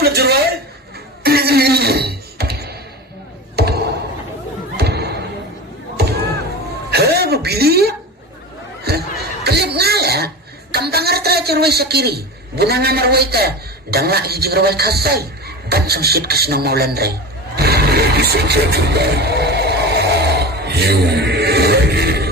pelajar wae. Heh, bili. Kelip ngala. Kampangar telajar wae sakiri. Bunanga marway ka. Dangla hiji rawai kasay. Bansang shit kas ng maulan ray. Ladies and gentlemen, you ready?